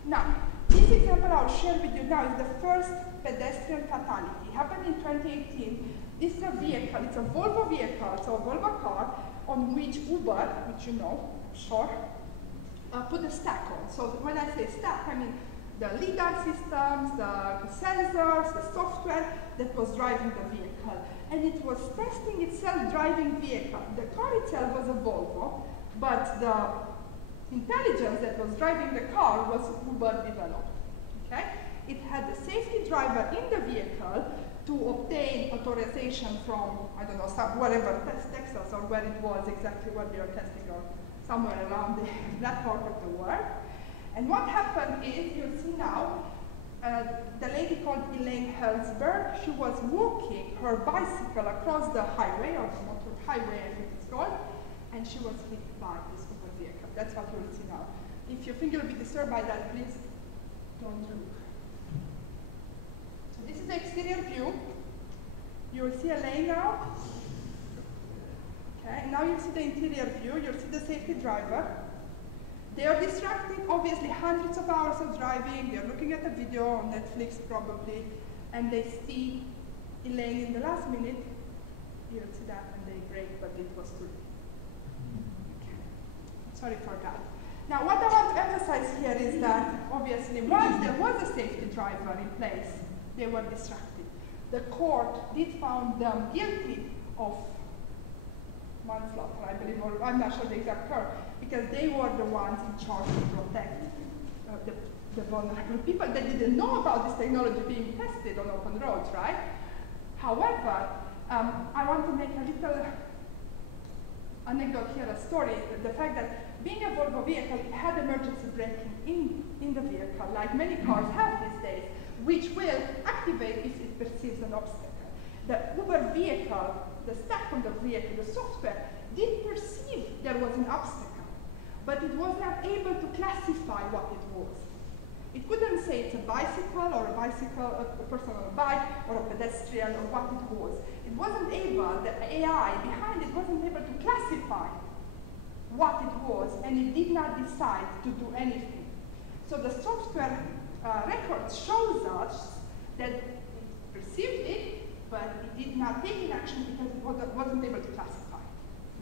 Now, this example I'll share with you now is the first pedestrian fatality. It happened in 2018. This is a vehicle, it's a Volvo vehicle, so a Volvo car, on which Uber, which you know, I'm sure, put a stack on. So when I say stack, I mean the LiDAR systems, the sensors, the software that was driving the vehicle. And it was testing its self-driving vehicle. The car itself was a Volvo, but the intelligence that was driving the car was Uber developed. Okay? It had the safety driver in the vehicle to obtain authorization from, I don't know, wherever, Texas or where it was exactly what they were testing, or somewhere around that part of the world. And what happened is, you'll see now, the lady called Elaine Hellsberg, she was walking her bicycle across the highway, or the motor highway, I think it's called, and she was hit by this Uber vehicle. That's what you'll see now. If you think you'll be disturbed by that, please don't look. So this is the exterior view. You'll see Elaine now. Okay, and now you'll see the interior view. You'll see the safety driver. They are distracted, obviously hundreds of hours of driving. They're looking at a video on Netflix probably, and they see Elaine in the last minute. You'll see that, and they brake, but it was too late. Okay. Sorry for that. Now, what I want to emphasize here is that, obviously, once there was a safety driver in place, they were distracted. The court did found them guilty of manslaughter, I believe, or I'm not sure the exact term, because they were the ones in charge to protect the vulnerable people. They didn't know about this technology being tested on open roads, right? However, I want to make a little anecdote here, a story. The fact that being a Volvo vehicle, it had emergency braking in the vehicle, like many cars have these days, which will activate if it perceives an obstacle. The Uber vehicle, the stack on the vehicle, the software, did perceive there was an obstacle, but it was not able to classify what it was. It couldn't say it's a bicycle, or a person on a bike, or a pedestrian, or what it was. It wasn't able, the AI behind it wasn't able to classify what it was, and it did not decide to do anything. So the software record shows us that it perceived it, but it did not take an action because it wasn't able to classify.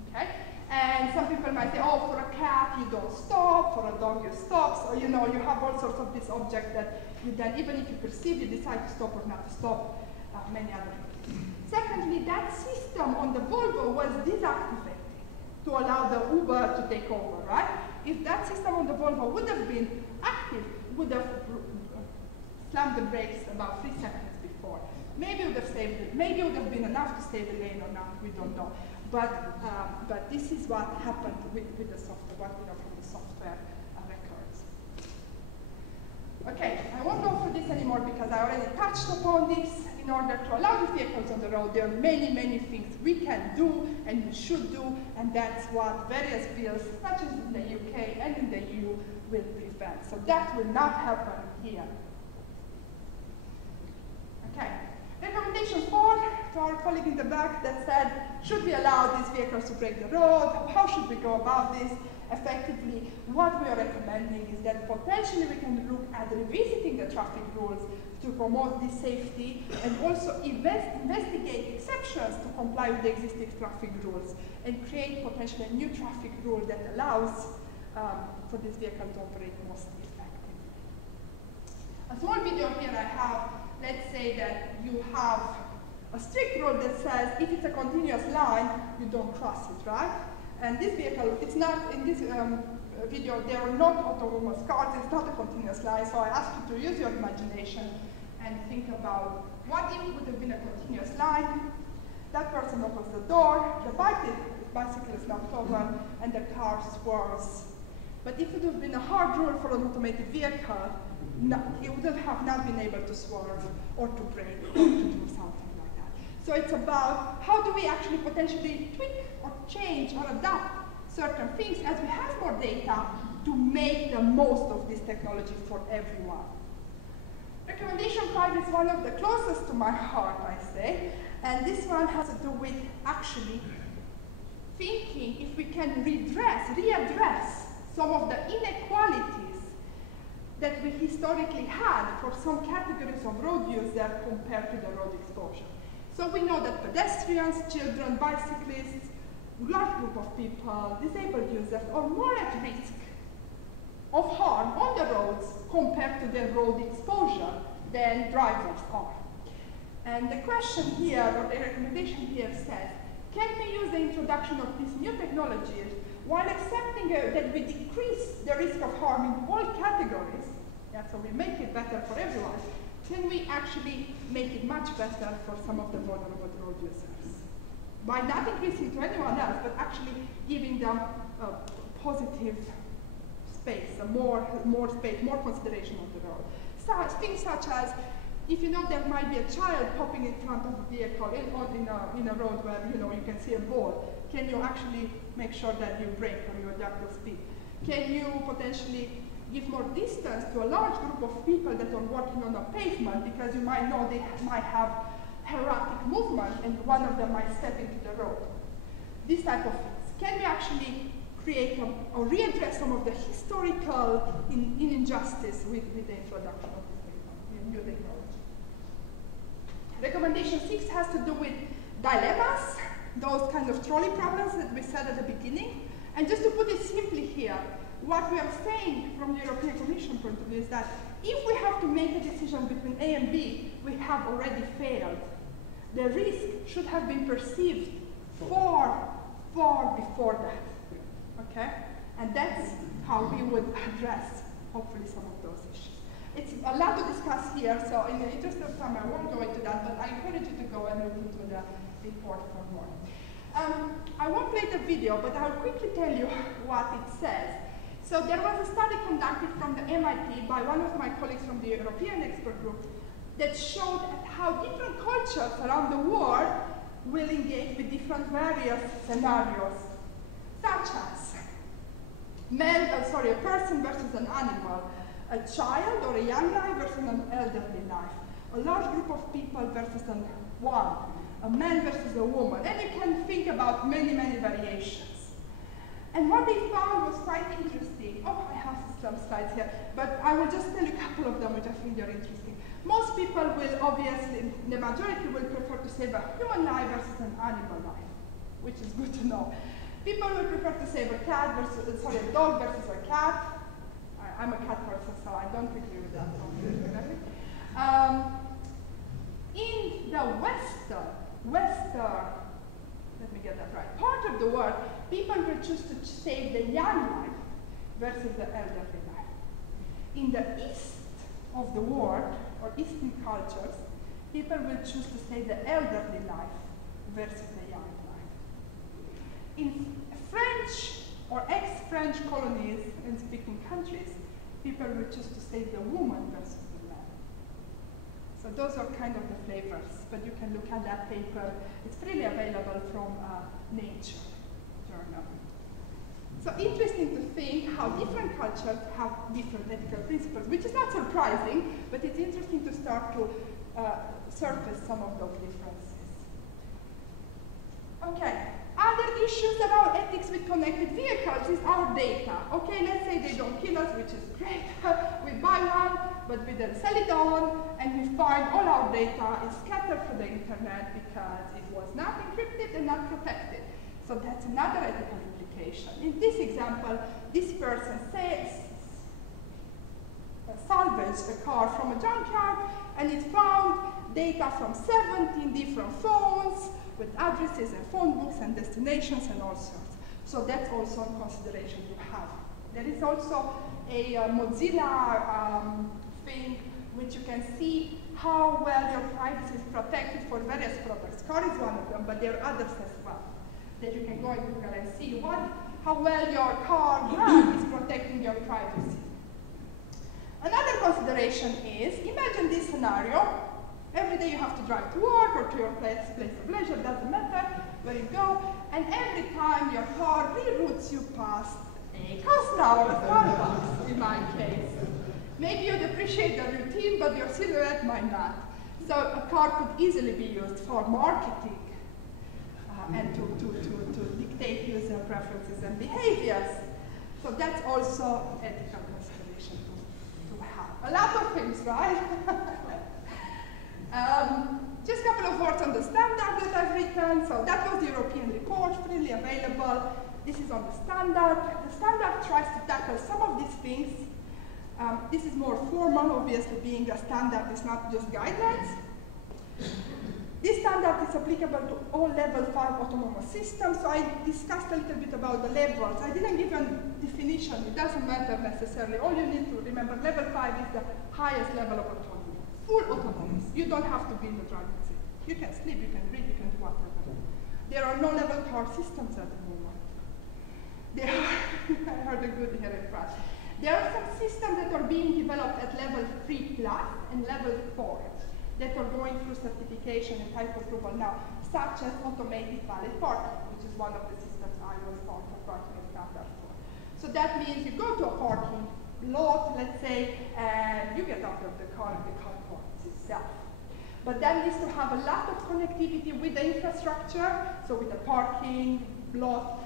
Okay? And some people might say, oh, for a cat you don't stop, for a dog you stop, so you know, you have all sorts of this object that you then, even if you perceive, you decide to stop or not to stop, many other things. Secondly, that system on the Volvo was deactivated to allow the Uber to take over, right? If that system on the Volvo would have been active, would have slammed the brakes about 3 seconds before. Maybe it would have saved it. Maybe it would have been enough to save the lane or not, we don't know. But this is what happened with the software, what we know from the software records. Okay, I won't go through this anymore because I already touched upon this. In order to allow the vehicles on the road, there are many, many things we can do and we should do, and that's what various bills, not just in the UK and in the EU, will prevent. So that will not happen here. Okay. Recommendation 4 to our colleague in the back that said, should we allow these vehicles to break the road? How should we go about this effectively? What we are recommending is that potentially we can look at revisiting the traffic rules to promote this safety, and also investigate exceptions to comply with the existing traffic rules, and create potentially a new traffic rule that allows for this vehicle to operate most effectively. A small video here I have. Let's say that you have a strict rule that says if it's a continuous line, you don't cross it, right? And this vehicle, it's not, in this video, there are not autonomous cars, it's not a continuous line, so I ask you to use your imagination and think about what if it would have been a continuous line, that person opens the door, the bicycle is knocked over, and the car swerves. But if it would have been a hard rule for an automated vehicle, it would have not been able to swerve or to brake or to do something like that. So it's about how do we actually potentially tweak or change or adapt certain things as we have more data to make the most of this technology for everyone. Recommendation 5 is one of the closest to my heart, I say, and this one has to do with actually thinking if we can readdress some of the inequalities that we historically had for some categories of road user compared to the road exposure. So we know that pedestrians, children, bicyclists, large group of people, disabled users are more at risk of harm on the roads compared to their road exposure than drivers are. And the question here, or the recommendation here says, can we use the introduction of these new technologies while accepting that we decrease the risk of harm in all categories, so we make it better for everyone, can we actually make it much better for some of the vulnerable road users? By not increasing to anyone else, but actually giving them a positive space, more space, more consideration on the road. So things such as, if you know there might be a child popping in front of a vehicle in a road where you can see a ball, can you actually make sure that you brake or you adapt the speed? Can you potentially give more distance to a large group of people that are working on a pavement because you might know they might have erratic movement and one of them might step into the road? This type of things. Can we actually create or readdress some of the historical injustice with the introduction of this new technology? Recommendation 6 has to do with dilemmas, those kind of trolley problems that we said at the beginning. And just to put it simply here, what we are saying from the European Commission point of view is that if we have to make a decision between A and B, we have already failed. The risk should have been perceived far before that, okay? And that's how we would address, hopefully, some of those issues. It's a lot to discuss here, so in the interest of time, I won't go into that, but I encourage you to go and look into the report for more. I won't play the video, but I'll quickly tell you what it says. So there was a study conducted from the MIT by one of my colleagues from the European expert group that showed how different cultures around the world will engage with different various scenarios, such as a person versus an animal, a child or a young life versus an elderly life, a large group of people versus one, a man versus a woman, and you can think about many variations. And what they found was quite interesting. Oh, I have some slides here, but I will just tell you a couple of them which I think are interesting. Most people will obviously, the majority will prefer to save a human life versus an animal life, which is good to know. People will prefer to save a dog versus a cat. I'm a cat person, so I don't agree with that. In the Western, let me get that right, part of the world, people will choose to save the young life versus the elderly life. In the east of the world, or Eastern cultures, people will choose to save the elderly life versus the young life. In French or ex-French colonies and speaking countries, people will choose to save the woman versus the man. So those are kind of the flavors, but you can look at that paper. It's freely available from Nature journal. So interesting to think how different cultures have different ethical principles, which is not surprising, but it's interesting to start to surface some of those differences. Okay, other issues around ethics with connected vehicles is our data. Okay, let's say they don't kill us, which is great. We buy one, but we then sell it on, and we find all our data is scattered through the internet because it was not encrypted and not protected. So that's another ethical implication. In this example, this person salvaged a car from a junkyard, and it found data from 17 different phones with addresses and phone books and destinations and all sorts. So that's also a consideration to have. There is also a Mozilla thing which you can see how well your privacy is protected for various products. Car is one of them, but there are others as well that you can go and Google and see how well your car brand is protecting your privacy. Another consideration is, imagine this scenario. Every day you have to drive to work or to your place of leisure, doesn't matter where you go, and every time your car reroutes you past a Costa or a Starbucks, in my case. Maybe you'd appreciate the routine, but your silhouette might not. So a car could easily be used for marketing and to dictate user preferences and behaviors. So that's also ethical consideration to have. A lot of things, right? Just a couple of words on the standard that I've written. So that was the European report, freely available. This is on the standard. The standard tries to tackle some of these things. This is more formal, obviously being a standard is not just guidelines. This standard is applicable to all level 5 autonomous systems, so I discussed a little bit about the levels. I didn't give a definition, it doesn't matter necessarily. All you need to remember, level 5 is the highest level of autonomy. Full autonomous, you don't have to be in the driving seat. You can sleep, you can read, you can do whatever. There are no level car systems at the moment. There are, I heard a good here at France. There are some systems that are being developed at level 3+ and level 4 that are going through certification and type approval now, such as automated valet parking, which is one of the systems I was part of writing a standard for. So that means you go to a parking lot, let's say, and you get out of the car and the car parks itself. But that needs to have a lot of connectivity with the infrastructure, so with the parking lot,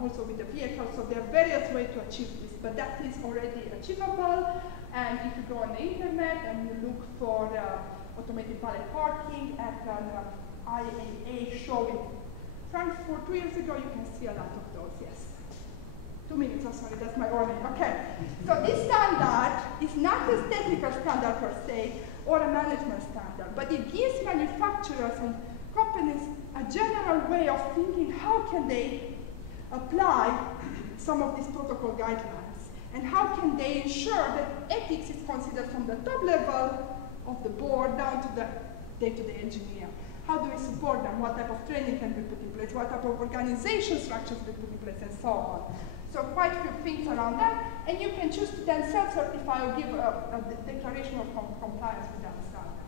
also with the vehicle. So there are various ways to achieve this, but that is already achievable. And if you go on the internet and you look for automated valet parking at an IAA show in Frankfurt 2 years ago, you can see a lot of those, yes. 2 minutes, oh sorry, that's my order. Okay, so this standard is not a technical standard per se, or a management standard, but it gives manufacturers and companies a general way of thinking how can they apply some of these protocol guidelines, and how can they ensure that ethics is considered from the top level of the board down to the day-to-day engineer. How do we support them? What type of training can we put in place? What type of organization structures we put in place, and so on. So quite a few things around that, and you can choose to then self-certify or give a declaration of compliance with that standard.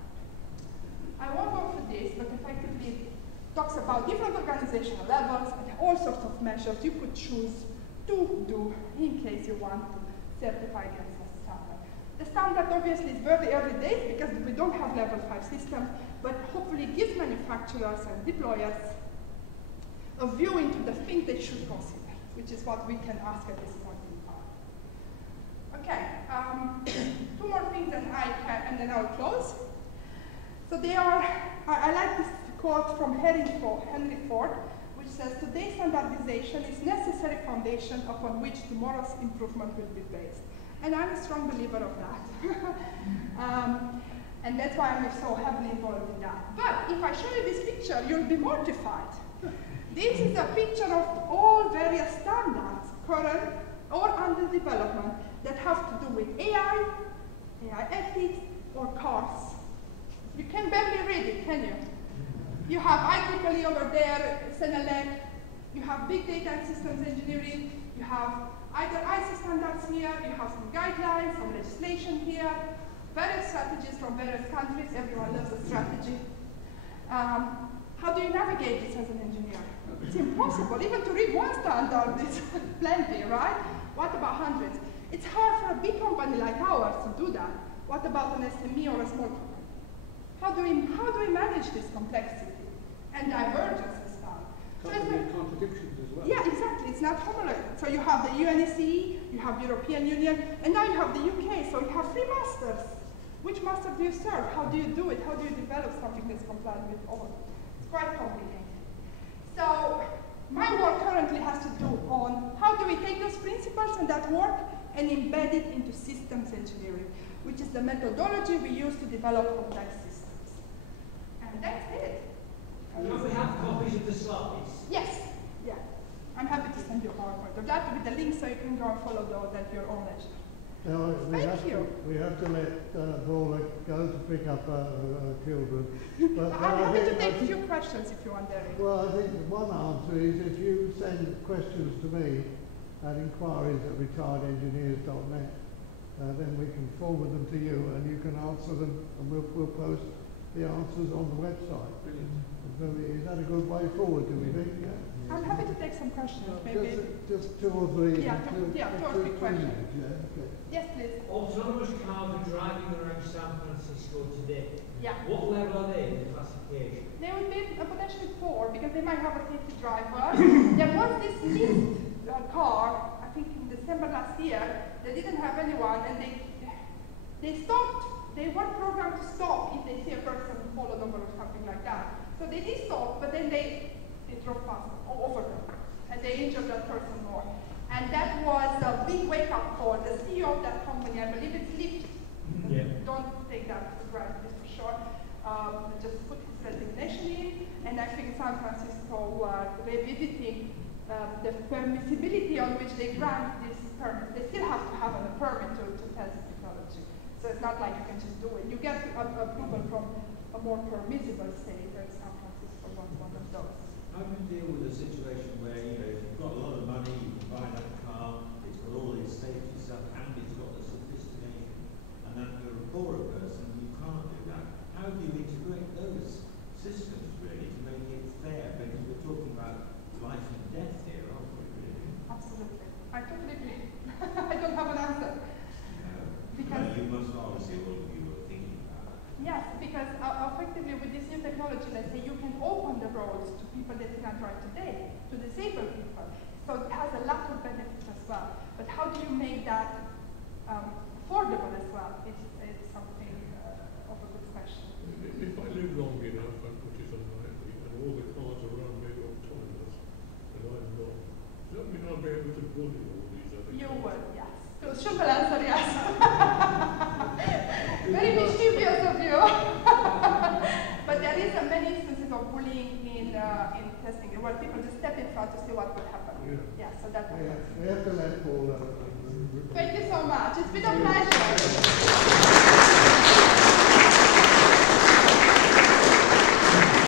I won't go through this, but effectively it talks about different organizational levels and all sorts of measures you could choose to do in case you want to certify against a standard. The standard obviously is very early days because we don't have level 5 systems, but hopefully gives manufacturers and deployers a view into the things they should consider, which is what we can ask at this point in time. Okay, 2 more things and then I'll close. So they are, I like this quote from Henry Ford, which says, today's standardization is necessary foundation upon which tomorrow's improvement will be based. And I'm a strong believer of that. And that's why I'm so heavily involved in that. But if I show you this picture, you'll be mortified. This is a picture of all various standards, current or under development, that have to do with AI ethics, or cars. You can barely read it, can you? You have IEEE over there, Senelec, you have big data and systems engineering, you have either ISO standards here, you have some guidelines, some legislation here, various strategies from various countries, everyone loves a strategy. How do you navigate this as an engineer? It's impossible, even to read one standard is plenty, right? What about hundreds? It's hard for a big company like ours to do that. What about an SME or a small company? How do we manage this complexity and divergence and stuff? Contradictions as well. Yeah, exactly. It's not homologue. So you have the UNECE, you have European Union, and now you have the UK. So you have 3 masters. Which master do you serve? How do you do it? How do you develop something that's compliant with all? It's quite complicated. So my work currently has to do on how do we take those principles and that work and embed it into systems engineering, which is the methodology we use to develop complex systems. And that's it. Do we have copies of the slides? Yes. Yeah. I'm happy to send you a PowerPoint of that with the link so you can go and follow those at your own leisure. Now, Thank you. We have to let Paula go to pick up her children. But I'm happy to take a few questions if you want, Derek. well, I think one answer is if you send questions to me at inquiries@retiredengineers.net, then we can forward them to you and you can answer them, and we'll post the answers on the website. Brilliant. Is that a good way forward, do we think? Yeah? I'm happy to take some questions, maybe. Just two or three. Yeah, two or three questions. Yeah, okay. Yes, please. Autonomous cars are driving around San Francisco today. Yeah. What level are they in the classification? They would be potentially 4 because they might have a safety driver. There was this missed car, I think in December last year, they didn't have anyone and they stopped. They weren't programmed to stop if they see a person followed over or something like that. So they did stop, but then they drove past over them and they injured that person more. And that was a big wake-up call. The CEO of that company, I believe it's Lyft. Yeah. Don't take that for granted, for sure. Just put his resignation in, and I think San Francisco was revisiting the permissibility on which they grant this permit. They still have to have a permit to test technology. So it's not like you can just do it. You get approval from a more permissible state, and San Francisco was one of those. How do you deal with a situation where, you know, if you've got a lot of money, you can buy that car, it's got all its safety stuff, and it's got the sophistication, and then if you're a poorer person, you can't do that. How do you integrate those systems, really, to make it fair? Because we're talking about life and death here, aren't we, really? Absolutely. I totally agree. I don't have an answer. Because you must obviously, all of you were thinking about that. yes, because effectively with this new technology, let's say you can open the roads to people that cannot drive today, to disabled people. So it has a lot of benefits as well. But how do you make that affordable as well? It's something of a good question. If I live long enough, which is unlikely, and all the cars around me are autonomous, and I'm not, does that mean I'll be able to run in all these other You cars? would, yes. So simple answer, yes. Very mischievous of you. But there is many instances of bullying in testing where people just step in front to see what would happen. Yeah. Yeah, so that happens. We have to let Paula. Thank you so much. It's been a pleasure.